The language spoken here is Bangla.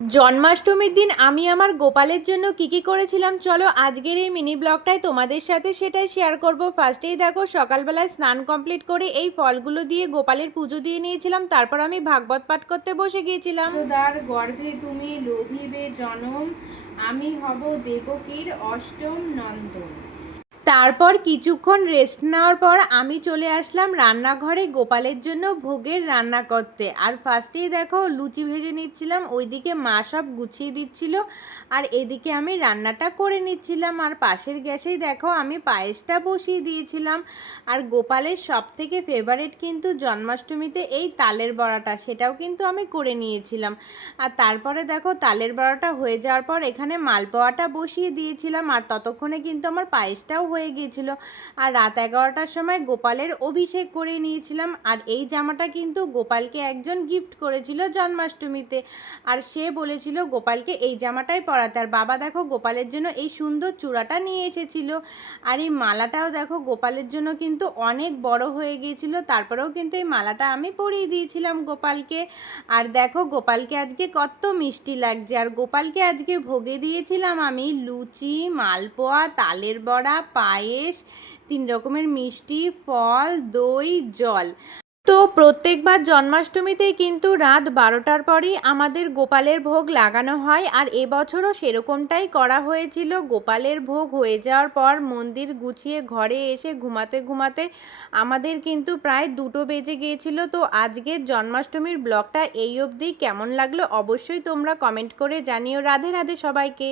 জন্মাষ্টমীর দিন আমি আমার গোপালের জন্য কি করেছিলাম চলো আজকের এই মিনি ব্লগটায় তোমাদের সাথে সেটাই শেয়ার করব। ফার্স্টেই দেখো সকালবেলায় স্নান কমপ্লিট করে এই ফলগুলো দিয়ে গোপালের পুজো দিয়ে নিয়েছিলাম, তারপর আমি ভাগবত পাঠ করতে বসে গিয়েছিলাম। যশোদার গর্ভে তুমি লোভিবে জনম, আমি হব দেবকীর অষ্টম নন্দন। তারপর কিছুক্ষণ রেস্ট নেওয়ার পর আমি চলে আসলাম রান্নাঘরে গোপালের জন্য ভোগের রান্না করতে। আর ফার্স্টেই দেখো লুচি ভেজে নিচ্ছিলাম, ওইদিকে মা সব গুছিয়ে দিচ্ছিল আর এদিকে আমি রান্নাটা করে নিচ্ছিলাম। আর পাশের গ্যাসেই দেখো আমি পায়েসটা বসিয়ে দিয়েছিলাম। আর গোপালের সব থেকে ফেভারিট কিন্তু জন্মাষ্টমীতে এই তালের বড়াটা, সেটাও কিন্তু আমি করে নিয়েছিলাম। আর তারপরে দেখো তালের বড়াটা হয়ে যাওয়ার পর এখানে মালপোয়াটা বসিয়ে দিয়েছিলাম, আর ততক্ষণে কিন্তু আমার পায়েসটাও হয়ে গিয়েছিল। আর রাত 11টার সময় গোপালের অভিষেক করে নিয়েছিলাম। আর এই জামাটা কিন্তু গোপালকে একজন গিফট করেছিল জন্মাষ্টমীতে, আর সে বলেছিল গোপালকে এই জামাটাই পরাতে। আর বাবা দেখো গোপালের জন্য এই সুন্দর চূড়াটা নিয়ে এসেছিল। আর এই মালাটাও দেখো গোপালের জন্য কিন্তু অনেক বড় হয়ে গিয়েছিল, তারপরেও কিন্তু এই মালাটা আমি পরিয়ে দিয়েছিলাম গোপালকে। আর দেখো গোপালকে আজকে কত মিষ্টি লাগছে। আর গোপালকে আজকে ভোগে দিয়েছিলাম আমি লুচি, মালপোয়া, তালের বড়া, পায়েস, 3 রকমের মিষ্টি, ফল, দই, জল। তো প্রত্যেকবার জন্মাষ্টমীতেই কিন্তু রাত 12টার পরই আমাদের গোপালের ভোগ লাগানো হয়। আর এবছরও সেরকমটাই করা হয়েছিল। গোপালের ভোগ হয়ে যাওয়ার পর মন্দির গুছিয়ে ঘরে এসে ঘুমাতে ঘুমাতে আমাদের কিন্তু প্রায় 2টো বেজে গিয়েছিল। তো আজকের জন্মাষ্টমীর ব্লগটা এই অবধি। কেমন লাগলো অবশ্যই তোমরা কমেন্ট করে জানিও। রাধে রাধে সবাইকে।